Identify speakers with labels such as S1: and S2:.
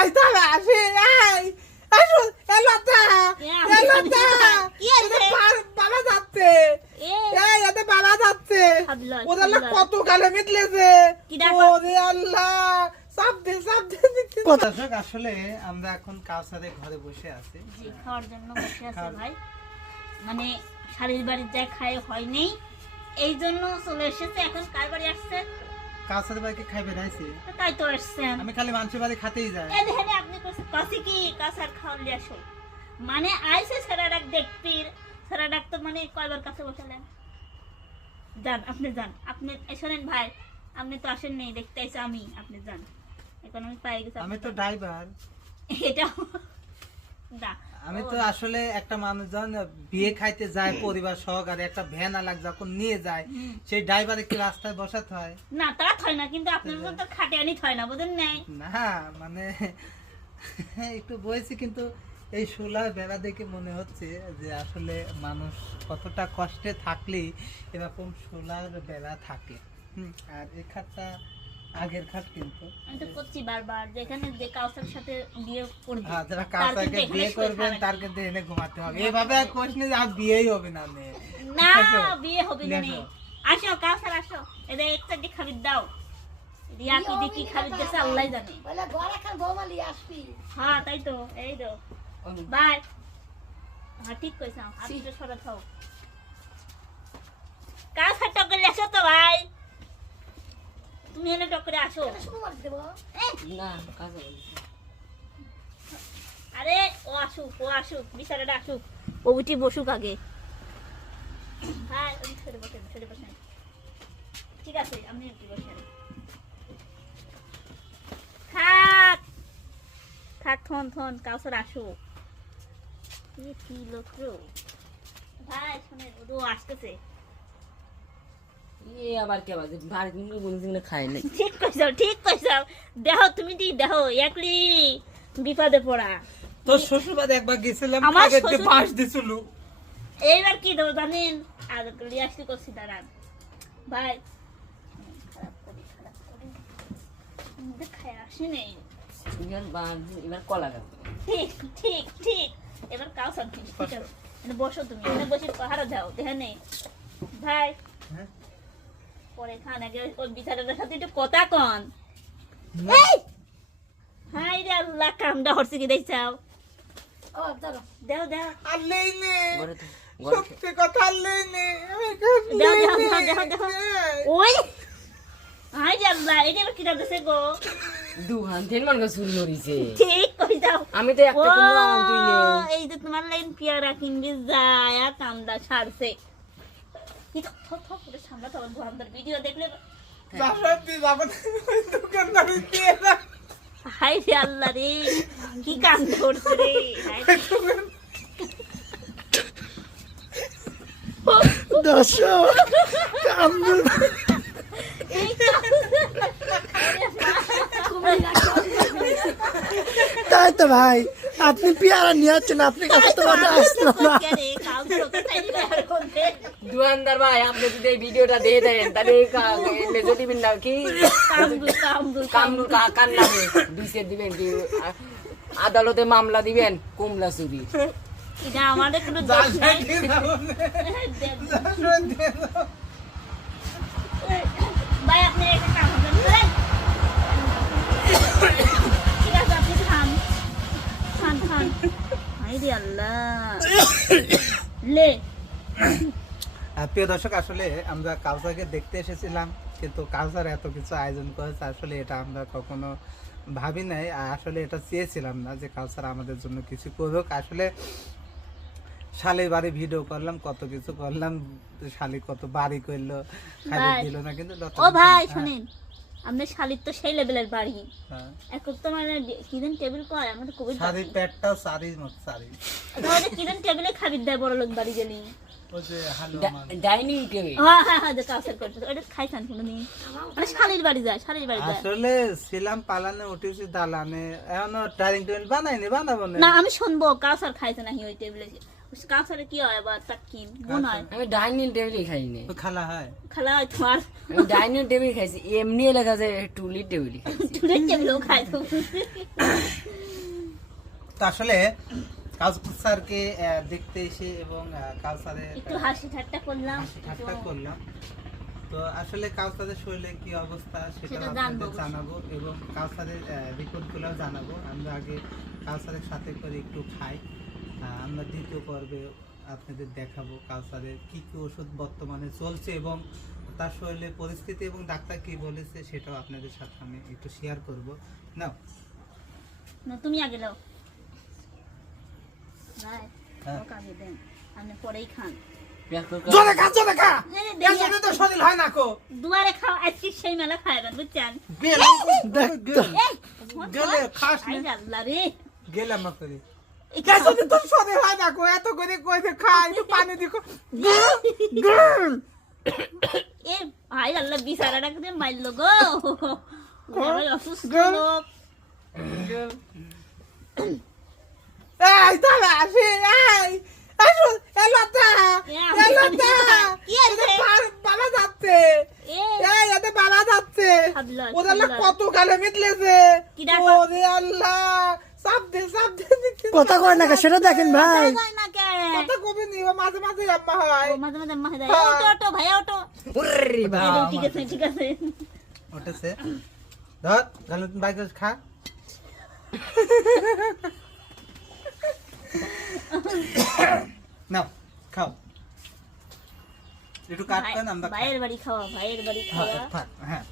S1: I তাহলে আসি I আসুন এলাতা এলাতা? বাবা যাচ্ছে এতে বাবা যাচ্ছে ওদের। কত কালে মিটলেছে? ওরে আল্লাহ চাপ দে চাপ দে দর্শক আসলে আমরা এখন কাউসারের ঘরে বসে আছি
S2: জি খাওয়ার জন্য বসে আছে ভাই মানে শাড়ির বাড়ির যা খায় হয় এই জন্য চলে এসেছে এখন কার বাড়ি আসছে
S1: কাউসারের বাড়িকে খাই বেড়াইছি
S2: তাই তো আসছেন।
S1: আমি খালি মানুষের বাড়ি খাতেই যাই।
S2: এই দেখেন আপনি কইছে কাছে কি? কাসার খাওয়ার লিয়ে আসো মানে আইসে সারা ডাক দেখপির। সারা ডাক তো মানে কয়বার কাছে বসালেন? যান আপনি যান। আপনি শোনেন ভাই আপনি তো আসেন নেই দেখতে আইসে আমি আপনি যান। এখন আমি পাই গেছি
S1: আমি তো ড্রাইভার।
S2: এটা না
S1: আমি তো আসলে একটা মানুষ যখন বিয়ে খাইতে যায় পরিবার সহকারে একটা ভ্যান আলাক যখন নিয়ে যায় সেই ড্রাইভারে কি রাস্তায় বসাতে হয়?
S2: না তা হয় না কিন্তু আপনার মতো তো খাটে আনি হয় না বুঝেন নাই?
S1: না মানে একটু বয়েছি কিন্তু এই সোলার বেড়া দেখে মনে হচ্ছে যে আসলে মানুষ কতটা কষ্টে থাকলেই এরকম সোলার বেড়া থাকে। আর এই খাটটা আগের খাট কিন্তু।
S2: আমি তো করছি বারবার যেখানে যে কাউসার সাথে বিয়ে করবে
S1: হ্যাঁ, যারা
S2: তার কিন্তু
S1: কাউসাকে
S2: এখানে
S1: বিয়ে করবেন
S2: থাকা
S1: এনে ঘুমাতে হবে। এভাবে আর কোশ নেই আর বিয়েই হবে না মেয়ে।
S2: না বিয়ে হবে না আসো কাউসার আসো। এদের একটা দিয়ে খাবি দাও। রিয়া কি দিয়ে কি খাবি দিয়েছে আল্লাহ জানে।
S3: বলে ঘর এখন বৌমালি আসবি।
S2: হ্যাঁ তাই তো এই বাই। হ্যাঁ ঠিক কইছ আপনি তো সরা আসো আসো।
S3: শুরু করে দেবো?
S2: এই,
S4: না কাজে
S2: আরে ও আসুক ও আসুক বিচারাটা আসুক ও উঠি বসুক আগে। হ্যাঁ সরে বসেন সরে বসেন ঠিক আছে আপনি উঠি বসেন থাক! থাক থন থন কাউসার আসুক। কি কি লোক ভাই শুনেন ও আসতেছে।
S4: এ আবার কে বাজে বাড়ি কিন্তু কোনো খায় নাই।
S2: ঠিক কইছ ঠিক কইছ। দেহ তুমি দি দেহ একলি বিপদে পড়া।
S1: তো শ্বশুর বাড়ি একবার গেছিলাম
S2: আমার শ্বশুর-
S1: বাঁশ দিছিল।
S2: এইবার কি দেবো জানেন? আর রিয়াসি করছি দাঁড়ান। ভাই
S4: এবার কলা
S2: ঠিক ঠিক ঠিক। এবার কাউ সব ঠিক ঠিক আছে। এখানে বসো তুমি এখানে বসে পাহারা দাও দেখে নেই। ভাই
S1: হ্যাঁ?
S2: পরে খান আগে ওই বিচারের সাথে একটু কথা কন। হাই রে আল্লাহ কামটা হরছে কি দেখছাও দেও দেও।
S1: আর নে।
S4: ঘরে তো ঘরে
S1: সত্যি কথা আর নে। আমি
S2: দেও দেও দেও দেও দেও। ওই! হাই রে আল্লাহ এটা কি দাদা গো।
S4: দু তেল মন চুরি করিছে।
S2: ঠিক কই দাও
S4: আমি তো একটা কুমড়া আম নে।
S2: এই যে তোমার লাইন পেয়ারা কিনবি যায় আর কামটা ছাড়ছে এই ভয়ঙ্কর ভিডিও দেখলে। হাই রে আল্লাহ রে কি করছে রে
S1: দর্শক
S5: তাই তো ভাই আপনি পেয়ারা নিয়ে যাচ্ছেন আপনি কাছে তো বাটা আসলো না।
S2: কে রে, কাম করতে চাইনি না আর কোনতে।
S4: দোকানদার ভাই আপনি যদি এই ভিডিওটা দিয়ে দেন তাহলে মেজো দিবেন না কি? কামরুল নামে দুইশে দিবেন কি? আদালতে মামলা দিবেন কুমলা চুরি।
S2: এটা আমাদের কোনো দোষ নাই।
S1: সত্যি যাব না,
S2: দেখ,
S1: যা সত্যি যাব।
S2: ভাই আপনি লে।
S1: প্রিয় দর্শক আসলে আমরা কাউসারকে দেখতে এসেছিলাম কিন্তু কাউসার এত কিছু আয়োজন করেছে আসলে এটা আমরা কখনো ভাবি নাই। আর আসলে এটা চেয়েছিলাম না যে কাউসার আমাদের জন্য কিছু করুক। আসলে শালির বাড়ি ভিডিও করলাম কত কিছু করলাম শালি কত বাড়ি করল
S2: ভাই।
S1: দিল না কিন্তু
S2: ও ভাই
S1: হ্যাঁ,
S2: শুনেন। আপনার শালির তো সেই লেভেলের বাড়ি।
S1: হ্যাঁ।
S2: এখন তো মানে কিদেন টেবিল কয় আমার তো খুবই
S1: শাড়ির পেটটাও শাড়ির মতো শাড়ি
S2: তাহলে কিদেন টেবিলে খাবির দেয় বড় লোক বাড়ি গেলি।
S4: ডাইনিং টেবিল
S2: হ্যাঁ হ্যাঁ হ্যাঁ করতে ওটা কোনোদিন মানে শালির বাড়ি যায় শালির বাড়ি যায়।
S1: আসলে ছিলাম পালানে উঠেছি দালানে। এখনও ডাইনিং টেবিল বানাইনি বানাবো না।
S2: না আমি শুনব কাউসার খাইছে নাকি ওই টেবিলে কাউসারে কি হয় আবার তার কি মন হয়
S4: আমি ডাইনিং টেবিলে খাইনি
S1: খালা হয়
S2: খালা হয় তোমার
S4: আমি ডাইনিং টেবিল খাইছি এমনি লেখা যায় টুলি টেবিল খাইছি
S2: চুলের খাই তো
S1: তো আসলে দেখতে এসে এবং আহ,
S2: একটু হাসি ঠাট্টা করলাম।
S1: ঠাট্টা করলাম। তো আসলে কাউসারের শরীরে কি অবস্থা সেটা আপনাদের জানাব এবং কাউসারের রিপোর্টগুলো জানাব। আমরা আগে কাউসারের সাথে করে একটু খাই। আমরা দ্বিতীয় পর্বে আপনাদের দেখাবো কাউসারের কি কি ওষুধ বর্তমানে চলছে এবং তার শরীরের পরিস্থিতি এবং ডাক্তার কি বলেছে সেটাও আপনাদের সাথে আমি একটু শেয়ার করব। না
S2: না তুমি আগে দাও ভাই
S1: হ্যাঁ।
S2: দেন। আপনি পরেই খান।
S1: জোরে খা জোরে খা!
S2: এই যে
S1: এর
S2: দেখি-
S1: জন্য তো শরীর হয় না কো।
S2: দুয়ারে খাও আজকে সেই মেলা খাইবেন বুঝছেন?
S1: গেলে
S5: দেখতো
S2: এই,
S1: গেলে খাস না। গেলাম না তো হয় না এত করে কইতে খা একটু পানি দিকো।
S2: এ ভাই আল্লাহ বিচারাটা করে মারলো গো। সবাই অসুস্থ
S1: গো।
S2: লোক।
S1: এই আসি এই আসো বাবা যাচ্ছে। এই এতে বাবা যাচ্ছে। ওদের কত গালে মিটলেছে
S2: কি ডাকো?
S1: ওরে আল্লাহ সাপ দে সাপ দে
S5: কথা কয় না কে? সেটা দেখেন ভাই।
S2: কয় না কে?
S1: কথা কবি নি মাঝে মাঝে আম্মা হয়।
S2: মাঝে মাঝে মাঝে দেয়।
S1: হ্যাঁ।
S2: ওটো ওটো ভাই ওটো
S4: ওরে বাবা।
S2: ঠিক আছে ঠিক আছে।
S1: উঠেছে ধর গালে বাইক খা। নাও খাও। একটু কাটবেন আমরা
S2: ভাইয়ের বাড়ি খাওয়া ভাইয়ের বাড়ি
S1: হ্যাঁ
S2: খাওয়া।
S1: হ্যাঁ।